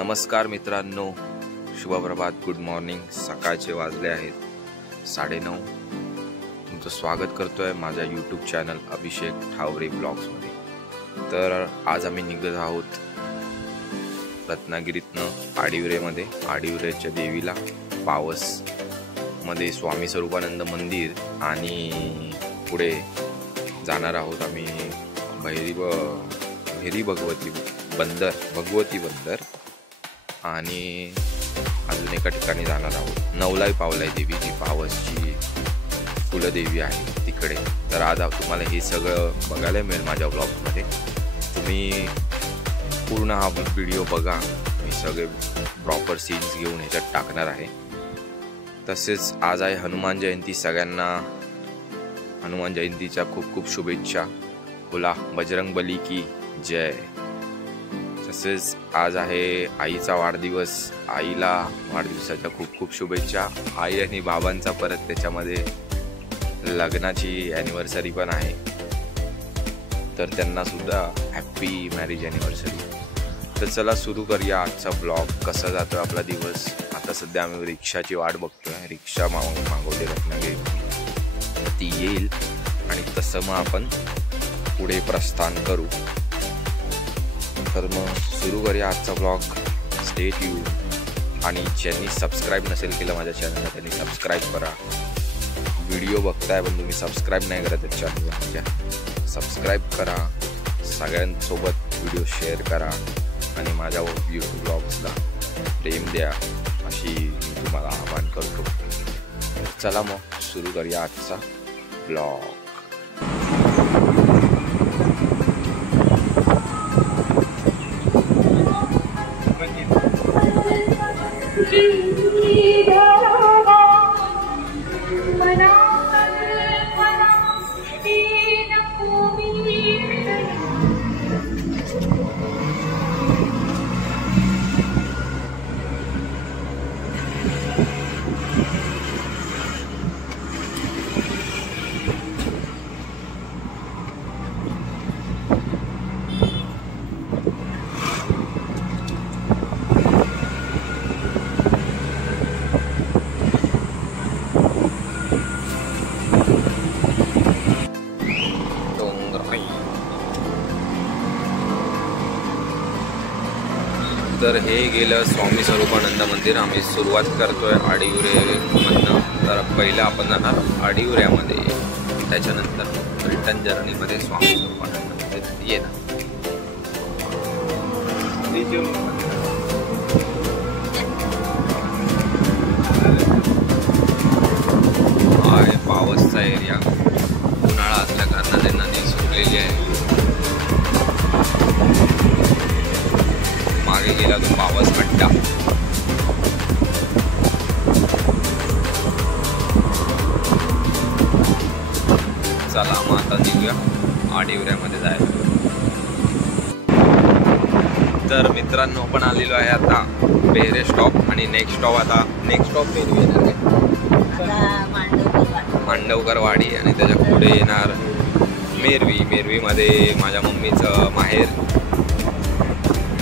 नमस्कार मित्रांनो, शुभ प्रभात, गुड मॉर्निंग। सकाळचे वाजले आहेत 9:30। तुमचं स्वागत करतोय माझ्या यूट्यूब चॅनल अभिषेक ठावरे ब्लॉग्समध्ये। तर आज आम्ही निघत आहोत रत्नागिरीतनं आडिवरेमध्ये। आडिवरेच्या देवीला पावस मध्ये स्वामी स्वरूपानंद मंदिर आणि पुढे जाणार आहोत आम्ही भगवती बंदर आणि अजून एका ठिकाणी जाणार आहोत। नवलाई पावलाई देवी जी पावसची कुलदेवी आहे तिकडे। तर आज तुम्हाला हे सगळं बघायला मिळेल माझ्या ब्लॉगमध्ये। तुम्ही पूर्ण हा व्हिडिओ बघा, मी सगळे प्रॉपर सीन्स घेऊन ह्याच्यात टाकणार आहे। तसेच आज आहे हनुमान जयंती। सगळ्यांना हनुमान जयंतीच्या खूप खूप शुभेच्छा। बोला बजरंगबली की जय। तसेच आज आहे आईचा वाढदिवस। आईला वाढदिवसाच्या खूप खूप शुभेच्छा। आई आणि बाबांचा परत त्याच्यामध्ये लग्नाची ॲनिव्हर्सरी पण आहे, तर त्यांना सुद्धा हॅप्पी मॅरेज ॲनिव्हर्सरी। तर चला सुरू करूया आजचा ब्लॉग। कसा जातोय आपला दिवस। आता सध्या आम्ही रिक्षाची वाट बघतोय। रिक्षा मागवली रत्नागिरी, ती येईल आणि तसं मग आपण पुढे प्रस्थान करू। तर मग सुरू करूया आजचा ब्लॉग। स्टे ट्यून आणि ज्यांनी सबस्क्राईब नसेल केलं माझ्या चॅनलला त्यांनी सबस्क्राईब करा। व्हिडिओ बघताय पण तुम्ही सबस्क्राईब नाही करत त्या चॅनलला, सबस्क्राईब करा। सगळ्यांसोबत व्हिडिओ शेअर करा आणि माझ्या यूट्यूब ब्लॉग्सला प्रेम द्या अशी मी तुम्हाला आवाहन करतो। चला मग सुरू करूया आजचा ब्लॉग। तर हे गेलं स्वामी स्वरूपानंद मंदिर। आम्ही सुरुवात करतोय आडिवरेमधनं। तर पहिलं आपण जाणार आडिवऱ्यामध्ये, त्याच्यानंतर रिटर्न जर्नीमध्ये स्वामी स्वरूपानंद मंदिर येणार। आहे पावसचा एरिया। उन्हाळा असल्या कारणाने नदी सुकलेली आहे। मागे गेला तो पावस खड्डा। चला मग आता निघूया आडिवऱ्यामध्ये जायला। तर मित्रांनो आपण आलेलो आहे आता बेहरे स्टॉप आणि नेक्स्ट स्टॉप मेरवी येणार मांडवकरवाडी आणि त्याच्या पुढे येणार मेरवीमध्ये माझ्या मम्मीचं माहेर।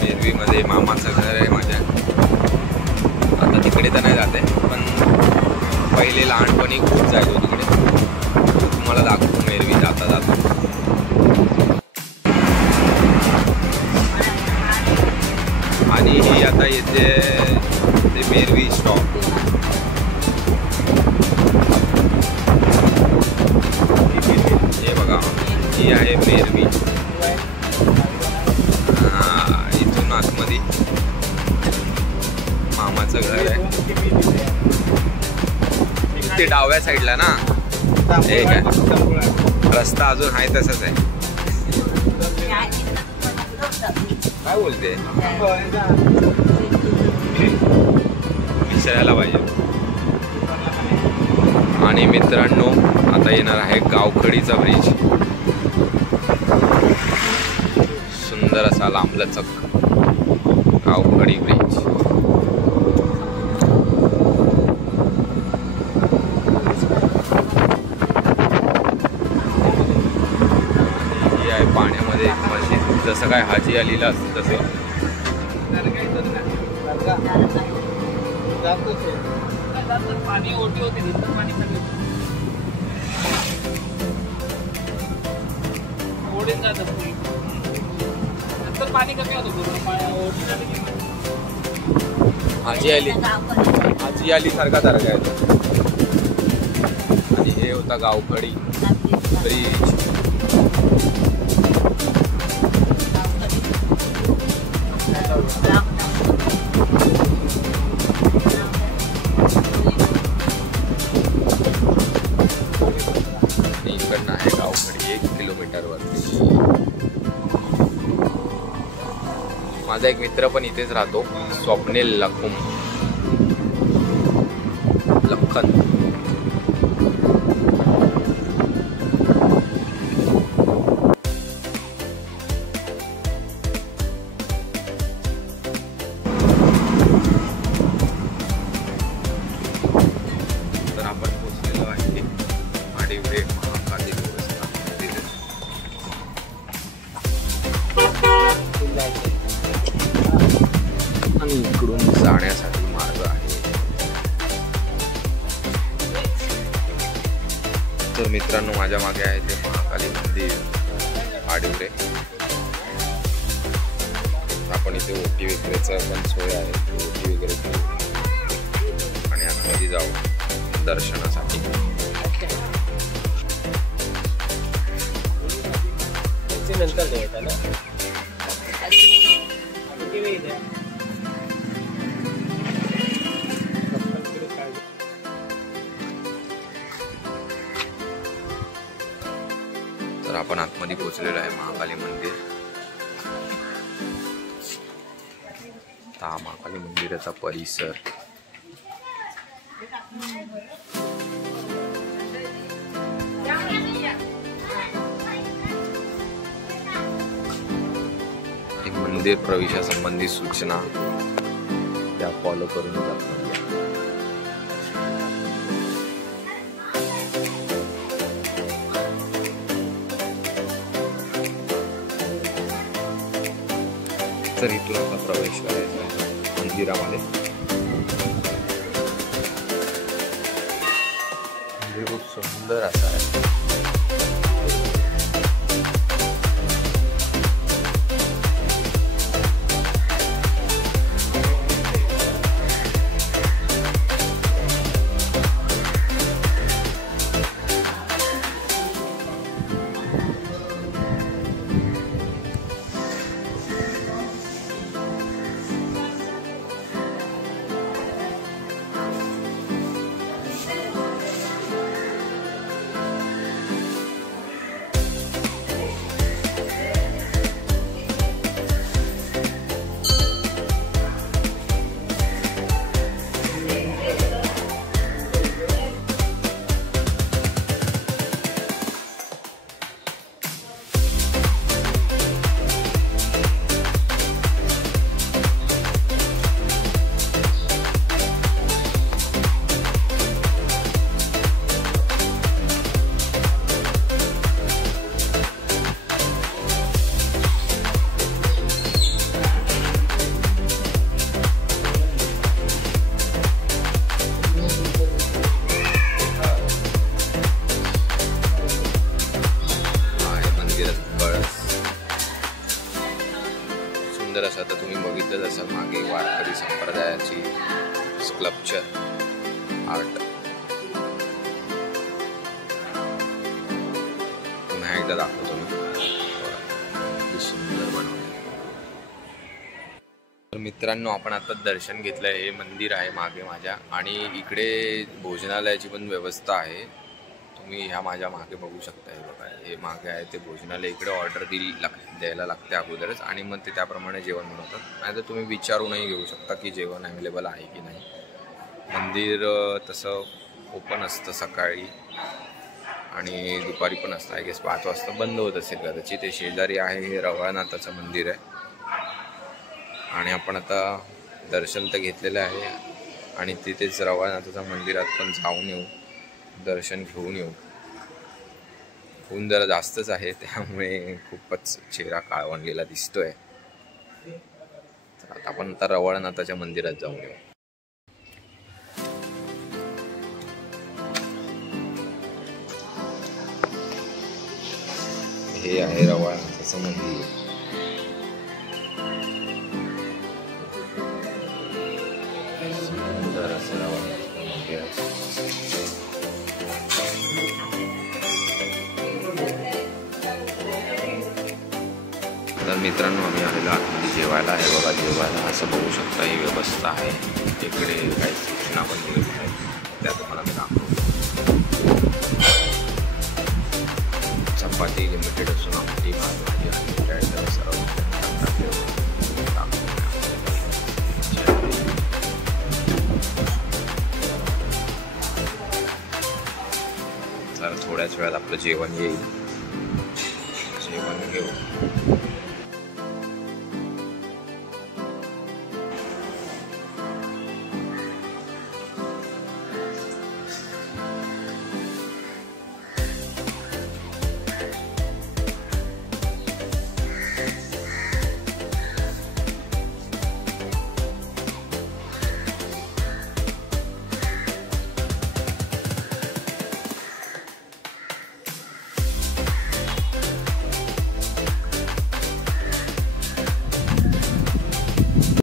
मेरवीमध्ये मामाचं घर आहे माझ्या। आता तिकडे तर नाही जाते पण पहिले लहानपणी खूप जायचो तिकडे। तुम्हाला दाखवतो मेरवी जाता आणि ही आता येते ते मेरवी स्टॉप। हे बघा, ही आहे मेरवी। इथून आतमध्ये मामाचं घर आहे। ते डाव्या साईडला ना, हे काय रस्ता अजून आहे तसंच आहे। काय बोलते विचारायला पाहिजे। आणि मित्रांनो आता येणार आहे गावखडीचा ब्रिज। सुंदर असा लांबलचक गावखडी ब्रिज। ही आहे पाण्यामध्ये मशीद, जसं काय हाजी अलीला असतं तसं। पाणी ओटी होते पाणी खाली ओढीन जात नंतर पाणी कमी होतं आजी आली सारखा आहे आणि हे होता गावखडी ब्रिज. इकडनं आहे गावखडी 1 किलोमीटरवरती. माझा एक मित्र पण इथेच राहतो, स्वप्नील लखन. तर आपण पोहोचलेलो आहे माडिवडे महाकाली देवस्थान मंदिर. आणि इकडून जाण्यासाठी मार्ग आहे. तर मित्रांनो, माझ्या मागे आहे ते महाकाली मंदिर माडिवडे. आपण इथे ओटी वगैरेचं पण सोय आहे, ओटी वगैरे घेऊ आणि आतमध्ये जाऊ दर्शनासाठी. नंतर तर आपण आतमध्ये पोहोचलेलो आहे महाकाली मंदिर. हा महाकाली मंदिराचा परिसर. मंदिर प्रवेशासंबंधी सूचना त्या फॉलो करून जातात. तर इथून आता प्रवेश करायचा आहे मंदिरामध्ये. मंदिर खूप सुंदर असं आहे. सुंदर असं तर तुम्ही बघितलंच असाल मागे वारकरी संप्रदायाची स्कल्पचर आर्ट. पुन्हा एकदा दाखवतो मी. सुंदर बनवलं. तर मित्रांनो, आपण आता दर्शन घेतलंय. हे मंदिर आहे मागे माझ्या, आणि इकडे भोजनालयाची पण व्यवस्था आहे. तुम्ही ह्या माझ्या मागे बघू शकता. हे बघा, हे मागे आहे ते भोजनालय. इकडे ऑर्डर द्यायला लागते अगोदरच, आणि मग ते त्याप्रमाणे जेवण बनवतात. नाहीतर तुम्ही विचारूनही घेऊ शकता की जेवण अवेलेबल आहे की नाही. मंदिर तसं ओपन असतं सकाळी आणि दुपारी पण असतं. आय गेस 5 वाजता बंद होत असेल कदाचित. ते शेजारी आहे हे रवळनाथाचं मंदिर आहे, आणि आपण आता दर्शन तर घेतलेलं आहे आणि तिथेच रवळनाथाच्या मंदिरात पण जाऊन येऊ, दर्शन घेऊन येऊ. ऊन जरा जास्तच आहे त्यामुळे खूपच चेहरा काळवंडलेला दिसतोय. तर आता आपण आता रवळनाथाच्या मंदिरात जाऊन येऊ. हे आहे रवळनाथाचं मंदिर. सुंदर असं रवळनाथाचं मंदिर आहे. तर मित्रांनो, आम्ही आलेलो आतमध्ये जेवायला आहे. बघा, जेवायला असं बघू शकता ही व्यवस्था आहे. इकडे काही सूचना पण दिलेल्या आहेत, त्या तुम्हाला मी दाखवतो. चपाती लिमिटेड असून आमटी भात भाजी अनलिमिटेड सर्व तर थोड्याच वेळात आपलं जेवण येईल.